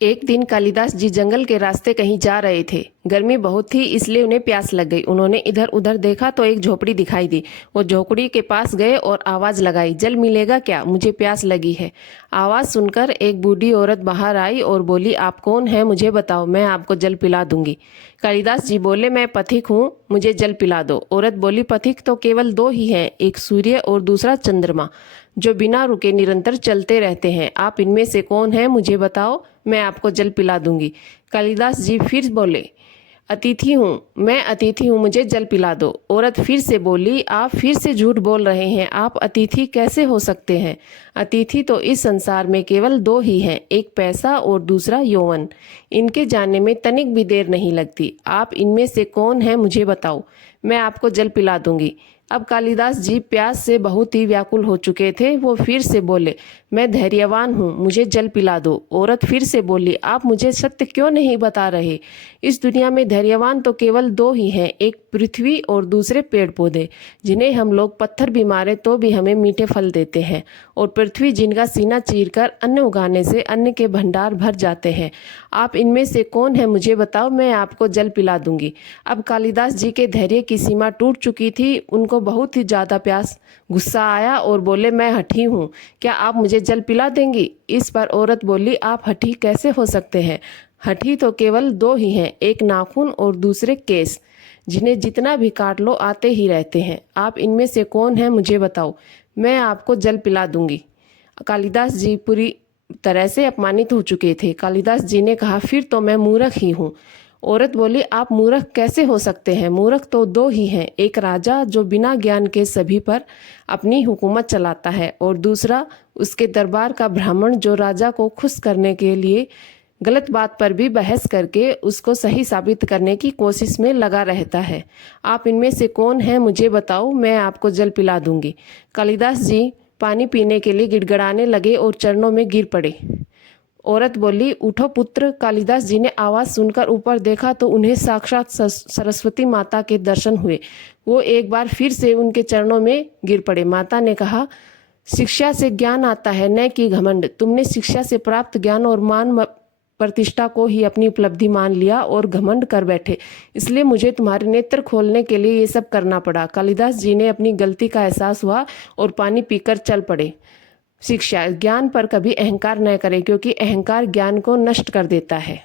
एक दिन कालिदास जी जंगल के रास्ते कहीं जा रहे थे। गर्मी बहुत थी, इसलिए उन्हें प्यास लग गई। उन्होंने इधर उधर देखा तो एक झोपड़ी दिखाई दी। वो झोपड़ी के पास गए और आवाज लगाई, जल मिलेगा क्या? मुझे प्यास लगी है। आवाज सुनकर एक बूढ़ी औरत बाहर आई और बोली, आप कौन है? मुझे बताओ, मैं आपको जल पिला दूंगी। कालिदास जी बोले, मैं पथिक हूँ, मुझे जल पिला दो। औरत बोली, पथिक तो केवल दो ही हैं, एक सूर्य और दूसरा चंद्रमा, जो बिना रुके निरंतर चलते रहते हैं। आप इनमें से कौन है? मुझे बताओ, मैं आपको जल पिला दूंगी। कालिदास जी फिर बोले, अतिथि हूँ, मैं अतिथि हूँ, मुझे जल पिला दो। औरत फिर से बोली, आप फिर से झूठ बोल रहे हैं, आप अतिथि कैसे हो सकते हैं? अतिथि तो इस संसार में केवल दो ही हैं, एक पैसा और दूसरा यौवन। इनके जाने में तनिक भी देर नहीं लगती। आप इनमें से कौन है? मुझे बताओ, मैं आपको जल पिला दूंगी। अब कालिदास जी प्यास से बहुत ही व्याकुल हो चुके थे। वो फिर से बोले, मैं धैर्यवान हूँ, मुझे जल पिला दो। औरत फिर से बोली, आप मुझे सत्य क्यों नहीं बता रहे? इस दुनिया में धैर्यवान तो केवल दो ही हैं, एक पृथ्वी और दूसरे पेड़ पौधे, जिन्हें हम लोग पत्थर भी मारे तो भी हमें मीठे फल देते हैं, और पृथ्वी जिनका सीना चीरकर अन्न उगाने से अन्न के भंडार भर जाते हैं। आप इनमें से कौन है? मुझे बताओ, मैं आपको जल पिला दूंगी। अब कालिदास जी के धैर्य की सीमा टूट चुकी थी। उनको बहुत ही ज्यादा प्यास, गुस्सा आया और बोले, मैं हठी हूँ, क्या आप मुझे जल पिला देंगी? इस पर औरत बोली, आप हठी कैसे हो सकते हैं? हठी तो केवल दो ही हैं, एक नाखून और दूसरे केस, जिन्हें जितना भी काट लो आते ही रहते हैं। आप इनमें से कौन है? मुझे बताओ, मैं आपको जल पिला दूंगी। कालिदास जी पूरी तरह से अपमानित हो चुके थे। कालिदास जी ने कहा, फिर तो मैं मूर्ख ही हूँ। औरत बोली, आप मूर्ख कैसे हो सकते हैं? मूर्ख तो दो ही हैं, एक राजा जो बिना ज्ञान के सभी पर अपनी हुकूमत चलाता है, और दूसरा उसके दरबार का ब्राह्मण, जो राजा को खुश करने के लिए गलत बात पर भी बहस करके उसको सही साबित करने की कोशिश में लगा रहता है। आप इनमें से कौन है? मुझे बताओ, मैं आपको जल पिला दूंगी। कालिदास जी पानी पीने के लिए गिड़गिड़ाने लगे और चरणों में गिर पड़े। औरत बोली, उठो पुत्र। कालिदास जी ने आवाज सुनकर ऊपर देखा तो उन्हें साक्षात सरस्वती माता के दर्शन हुए। वो एक बार फिर से उनके चरणों में गिर पड़े। माता ने कहा, शिक्षा से ज्ञान आता है, न कि घमंड। तुमने शिक्षा से प्राप्त ज्ञान और मान प्रतिष्ठा को ही अपनी उपलब्धि मान लिया और घमंड कर बैठे, इसलिए मुझे तुम्हारे नेत्र खोलने के लिए ये सब करना पड़ा। कालिदास जी ने अपनी गलती का एहसास हुआ और पानी पीकर चल पड़े। शिक्षा, ज्ञान पर कभी अहंकार न करें, क्योंकि अहंकार ज्ञान को नष्ट कर देता है।